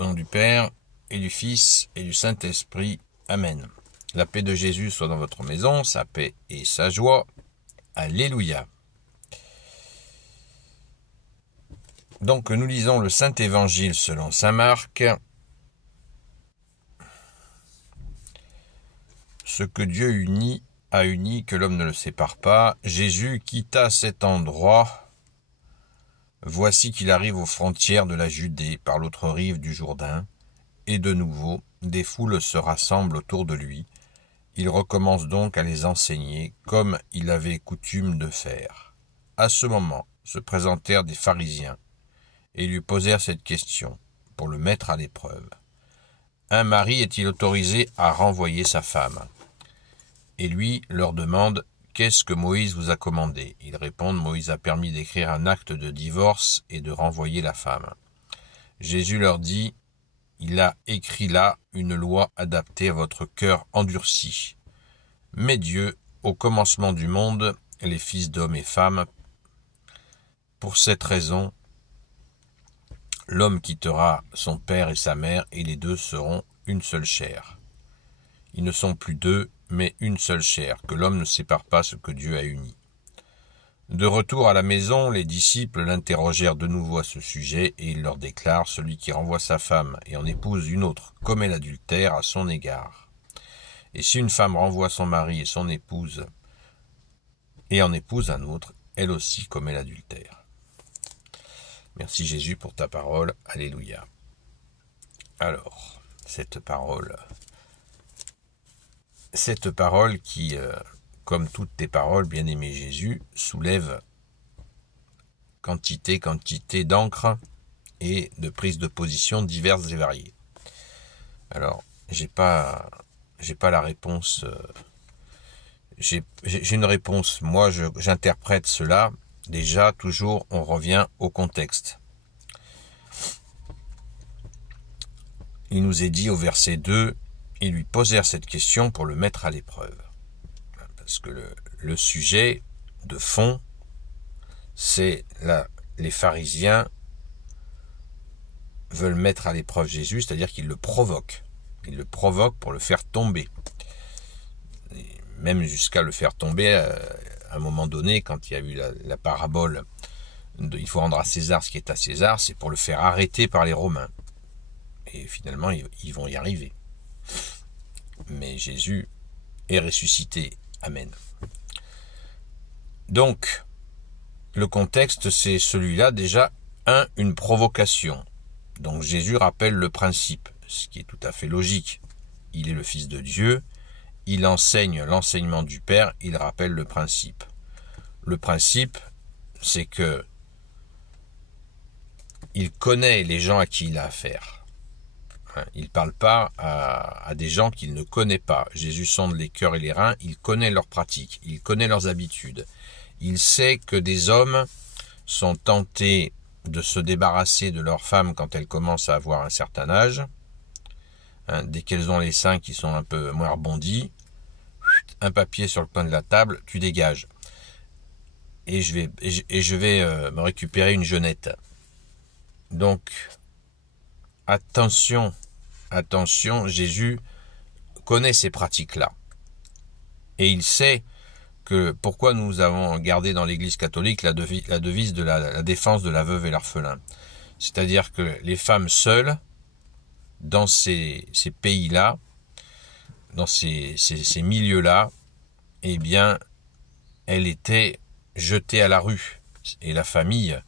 Au nom du Père, et du Fils, et du Saint-Esprit. Amen. La paix de Jésus soit dans votre maison, sa paix et sa joie. Alléluia. Donc nous lisons le Saint-Évangile selon saint Marc. Ce que Dieu unit a uni, que l'homme ne le sépare pas. Jésus quitta cet endroit. Voici qu'il arrive aux frontières de la Judée, par l'autre rive du Jourdain, et de nouveau, des foules se rassemblent autour de lui. Il recommence donc à les enseigner, comme il avait coutume de faire. À ce moment, se présentèrent des pharisiens, et lui posèrent cette question, pour le mettre à l'épreuve. Un mari est-il autorisé à renvoyer sa femme? Et lui leur demande: qu'est-ce que Moïse vous a commandé? Ils répondent: Moïse a permis d'écrire un acte de divorce et de renvoyer la femme. Jésus leur dit: il a écrit là une loi adaptée à votre cœur endurci. Mais Dieu, au commencement du monde, les fils d'hommes et femmes, pour cette raison, l'homme quittera son père et sa mère, et les deux seront une seule chair. Ils ne sont plus deux, mais une seule chair, que l'homme ne sépare pas ce que Dieu a uni. De retour à la maison, les disciples l'interrogèrent de nouveau à ce sujet, et il leur déclare: celui qui renvoie sa femme et en épouse une autre commet l'adultère à son égard. Et si une femme renvoie son mari et son épouse, et en épouse un autre, elle aussi commet l'adultère. Merci Jésus pour ta parole. Alléluia. Alors, cette parole qui, comme toutes tes paroles, bien-aimé Jésus, soulève quantité d'encre et de prises de position diverses et variées. Alors, j'ai pas la réponse. J'ai une réponse. Moi, j'interprète cela. Déjà, toujours, on revient au contexte. Il nous est dit au verset 2, ils lui posèrent cette question pour le mettre à l'épreuve. Parce que le sujet de fond, c'est là, les pharisiens veulent mettre à l'épreuve Jésus, c'est-à-dire qu'ils le provoquent. Ils le provoquent pour le faire tomber. Et même jusqu'à le faire tomber à un moment donné, quand il y a eu la parabole de il faut rendre à César ce qui est à César, c'est pour le faire arrêter par les Romains. Et finalement, ils vont y arriver. Mais Jésus est ressuscité. Amen. Donc, le contexte, c'est celui-là, déjà, une provocation. Donc Jésus rappelle le principe, ce qui est tout à fait logique. Il est le Fils de Dieu, il enseigne l'enseignement du Père, il rappelle le principe. Le principe, c'est que il connaît les gens à qui il a affaire. Il ne parle pas à des gens qu'il ne connaît pas. Jésus sonde les cœurs et les reins, il connaît leurs pratiques, il connaît leurs habitudes. Il sait que des hommes sont tentés de se débarrasser de leurs femmes quand elles commencent à avoir un certain âge. Dès qu'elles ont les seins qui sont un peu moins rebondis, un papier sur le coin de la table, tu dégages. Et je vais me récupérer une jeunette. Donc, attention, Jésus connaît ces pratiques-là. Et il sait que pourquoi nous avons gardé dans l'Église catholique la devise de la défense de la veuve et l'orphelin. C'est-à-dire que les femmes seules, dans ces pays-là, dans ces milieux-là, eh bien, elles étaient jetées à la rue. Et la famille,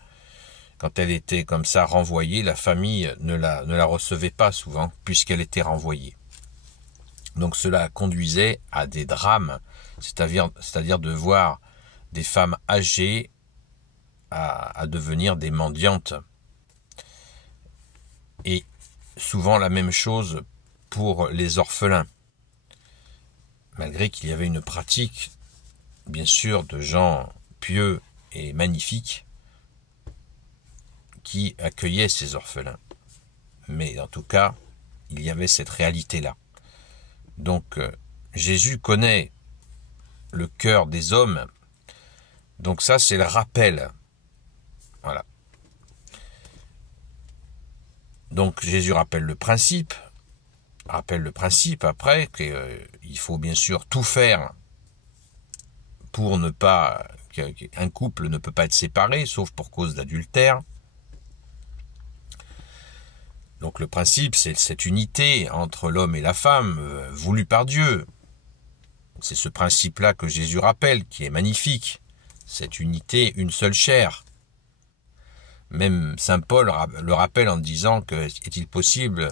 quand elle était comme ça renvoyée, la famille ne la recevait pas souvent, puisqu'elle était renvoyée. Donc cela conduisait à des drames, c'est-à-dire de voir des femmes âgées à devenir des mendiantes. Et souvent la même chose pour les orphelins. Malgré qu'il y avait une pratique, bien sûr, de gens pieux et magnifiques qui accueillaient ces orphelins. Mais en tout cas, il y avait cette réalité-là. Donc, Jésus connaît le cœur des hommes. Donc ça, c'est le rappel. Voilà. Donc Jésus rappelle le principe après, qu'il faut bien sûr tout faire pour ne pas, qu'un couple ne peut pas être séparé, sauf pour cause d'adultère. Donc le principe, c'est cette unité entre l'homme et la femme, voulue par Dieu. C'est ce principe-là que Jésus rappelle, qui est magnifique. Cette unité, une seule chair. Même saint Paul le rappelle en disant que est-il possible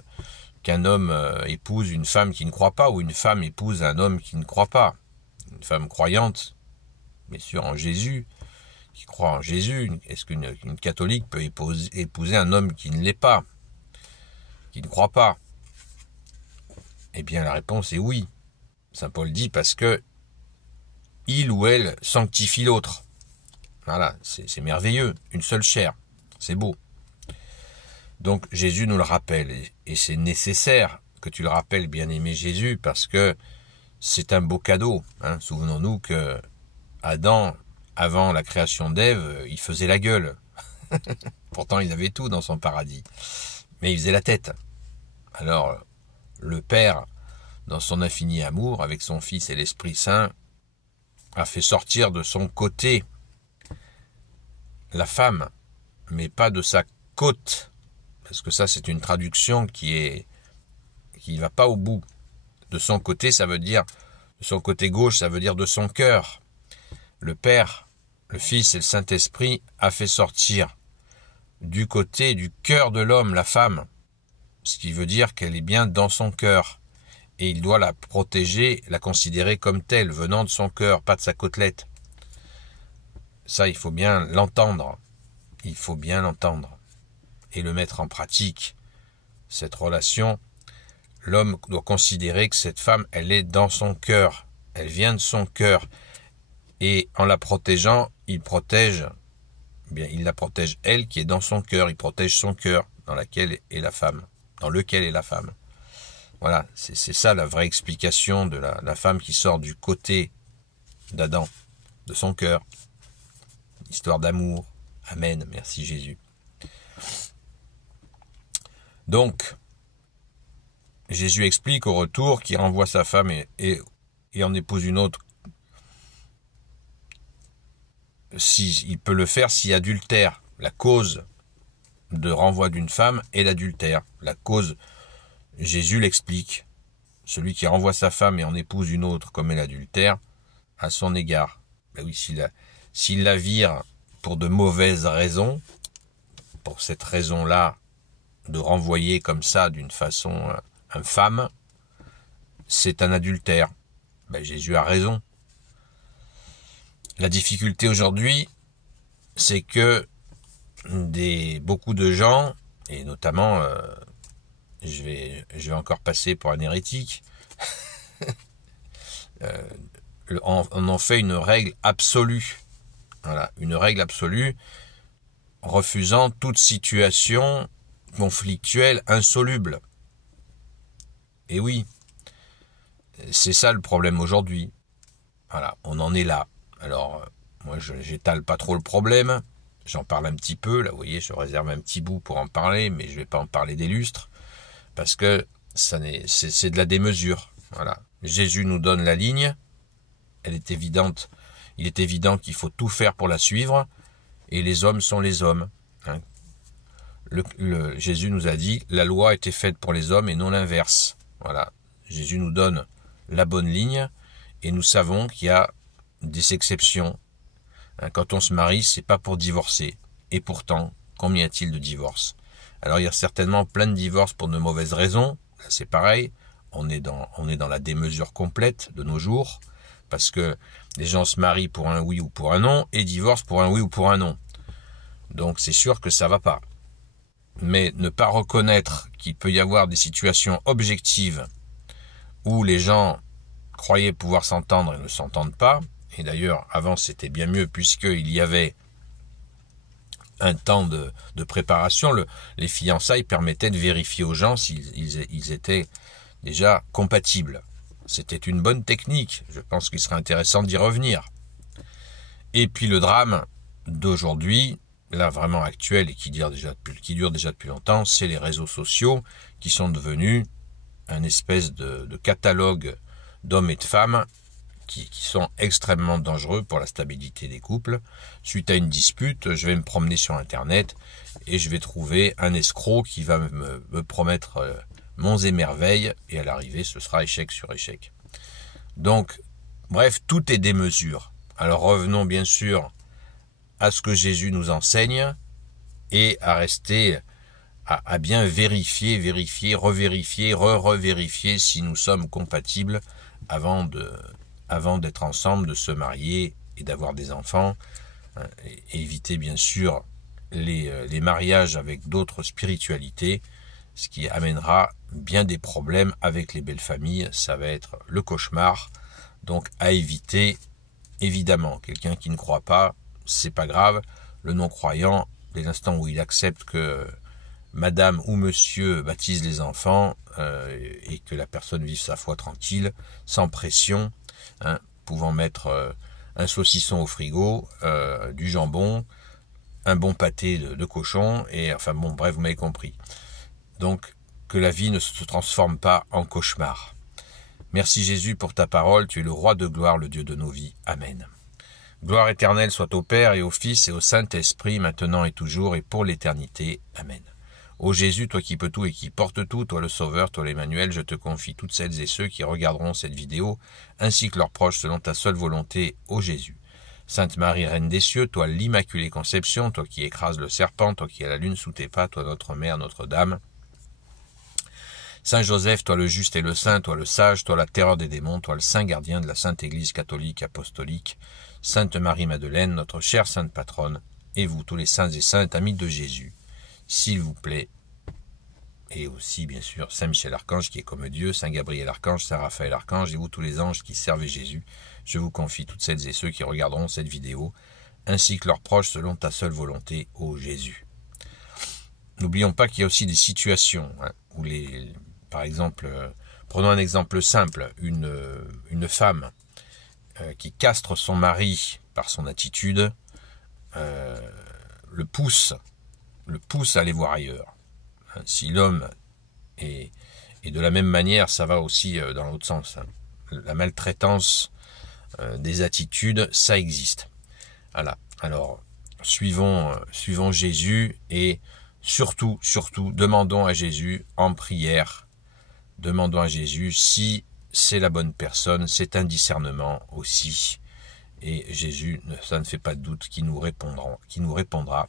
qu'un homme épouse une femme qui ne croit pas, ou une femme épouse un homme qui ne croit pas. Une femme croyante, bien sûr en Jésus, qui croit en Jésus. Est-ce qu'une catholique peut épouser un homme qui ne l'est pas, qui ne croit pas? Eh bien la réponse est oui. Saint Paul dit parce que il ou elle sanctifie l'autre. Voilà, c'est merveilleux, une seule chair, c'est beau. Donc Jésus nous le rappelle, et c'est nécessaire que tu le rappelles, bien-aimé Jésus, parce que c'est un beau cadeau. Souvenons-nous que Adam, avant la création d'Ève, il faisait la gueule. Pourtant, il avait tout dans son paradis. Mais il faisait la tête. Alors, le Père, dans son infini amour, avec son Fils et l'Esprit Saint, a fait sortir de son côté la femme, mais pas de sa côte, parce que ça c'est une traduction qui va pas au bout. De son côté, ça veut dire, de son côté gauche, ça veut dire de son cœur. Le Père, le Fils et le Saint-Esprit a fait sortir du côté du cœur de l'homme la femme, ce qui veut dire qu'elle est bien dans son cœur, et il doit la protéger, la considérer comme telle, venant de son cœur, pas de sa côtelette. Ça, il faut bien l'entendre. Il faut bien l'entendre et le mettre en pratique. Cette relation, l'homme doit considérer que cette femme, elle est dans son cœur. Elle vient de son cœur. Et en la protégeant, il la protège elle qui est dans son cœur. Il protège son cœur dans lequel est la femme. Voilà, c'est ça la vraie explication de la femme qui sort du côté d'Adam, de son cœur. Histoire d'amour. Amen, merci Jésus. Donc, Jésus explique au retour qu'il renvoie sa femme et en épouse une autre. Il peut le faire s'il y a adultère. La cause de renvoi d'une femme est l'adultère. La cause, Jésus l'explique. Celui qui renvoie sa femme et en épouse une autre commet l'adultère à son égard. Ben oui, s'il la vire pour de mauvaises raisons, pour cette raison-là, de renvoyer comme ça d'une façon infâme, c'est un adultère. Ben, Jésus a raison. La difficulté aujourd'hui, c'est que beaucoup de gens, et notamment, je vais encore passer pour un hérétique, on en fait une règle absolue. Voilà, une règle absolue, refusant toute situation conflictuelle insoluble. Et oui, c'est ça le problème aujourd'hui. Voilà, on en est là. Alors, moi, j'étale pas trop le problème. J'en parle un petit peu. Là, vous voyez, je réserve un petit bout pour en parler, mais je vais pas en parler des lustres, parce que c'est de la démesure. Voilà. Jésus nous donne la ligne. Elle est évidente. Il est évident qu'il faut tout faire pour la suivre, et les hommes sont les hommes. Jésus nous a dit, la loi était faite pour les hommes et non l'inverse. Voilà. Jésus nous donne la bonne ligne, et nous savons qu'il y a des exceptions. Quand on se marie, c'est pas pour divorcer. Et pourtant, combien y a-t-il de divorces? Alors il y a certainement plein de divorces pour de mauvaises raisons. Là, c'est pareil. On est dans la démesure complète de nos jours, parce que les gens se marient pour un oui ou pour un non, et divorcent pour un oui ou pour un non. Donc c'est sûr que ça va pas. Mais ne pas reconnaître qu'il peut y avoir des situations objectives où les gens croyaient pouvoir s'entendre et ne s'entendent pas, et d'ailleurs avant c'était bien mieux puisqu'il y avait un temps de préparation, les fiançailles permettaient de vérifier aux gens s'ils étaient déjà compatibles. C'était une bonne technique, je pense qu'il serait intéressant d'y revenir. Et puis le drame d'aujourd'hui, là vraiment actuel et qui dure déjà depuis longtemps, c'est les réseaux sociaux qui sont devenus un espèce de catalogue d'hommes et de femmes qui sont extrêmement dangereux pour la stabilité des couples. Suite à une dispute, je vais me promener sur Internet et je vais trouver un escroc qui va me promettre monts et merveilles, et à l'arrivée, ce sera échec sur échec. Donc, bref, tout est des mesures. Alors revenons bien sûr à ce que Jésus nous enseigne et à rester, à bien vérifier, revérifier, revérifier si nous sommes compatibles avant d'être ensemble, de se marier et d'avoir des enfants. Et éviter bien sûr les mariages avec d'autres spiritualités, ce qui amènera bien des problèmes avec les belles familles. Ça va être le cauchemar. Donc à éviter, évidemment. Quelqu'un qui ne croit pas, c'est pas grave. Le non-croyant, dès l'instant où il accepte que madame ou monsieur baptise les enfants et que la personne vive sa foi tranquille, sans pression, pouvant mettre un saucisson au frigo, du jambon, un bon pâté de cochon, et enfin bon, bref, vous m'avez compris. Donc, que la vie ne se transforme pas en cauchemar. Merci Jésus pour ta parole, tu es le roi de gloire, le Dieu de nos vies. Amen. Gloire éternelle soit au Père et au Fils et au Saint-Esprit, maintenant et toujours et pour l'éternité. Amen. Ô Jésus, toi qui peux tout et qui portes tout, toi le Sauveur, toi l'Emmanuel, je te confie toutes celles et ceux qui regarderont cette vidéo, ainsi que leurs proches selon ta seule volonté, ô Jésus. Sainte Marie, Reine des cieux, toi l'Immaculée Conception, toi qui écrases le serpent, toi qui as la lune sous tes pas, toi notre Mère, Notre-Dame. Saint Joseph, toi le juste et le saint, toi le sage, toi la terreur des démons, toi le saint gardien de la Sainte Église catholique apostolique, Sainte Marie-Madeleine, notre chère sainte patronne, et vous tous les saints et saintes amis de Jésus, s'il vous plaît, et aussi bien sûr Saint Michel Archange qui est comme Dieu, Saint Gabriel Archange, Saint Raphaël Archange, et vous tous les anges qui servent Jésus, je vous confie toutes celles et ceux qui regarderont cette vidéo, ainsi que leurs proches selon ta seule volonté, ô Jésus. N'oublions pas qu'il y a aussi des situations où par exemple, prenons un exemple simple, une femme qui castre son mari par son attitude, le pousse à aller voir ailleurs. Si l'homme est de la même manière, ça va aussi dans l'autre sens. La maltraitance des attitudes, ça existe. Voilà. Alors, suivons Jésus et surtout, demandons à Jésus en prière, demandons à Jésus si c'est la bonne personne, c'est un discernement aussi. Et Jésus, ça ne fait pas de doute, qui nous répondra.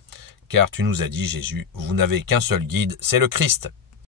Car tu nous as dit, Jésus, vous n'avez qu'un seul guide, c'est le Christ.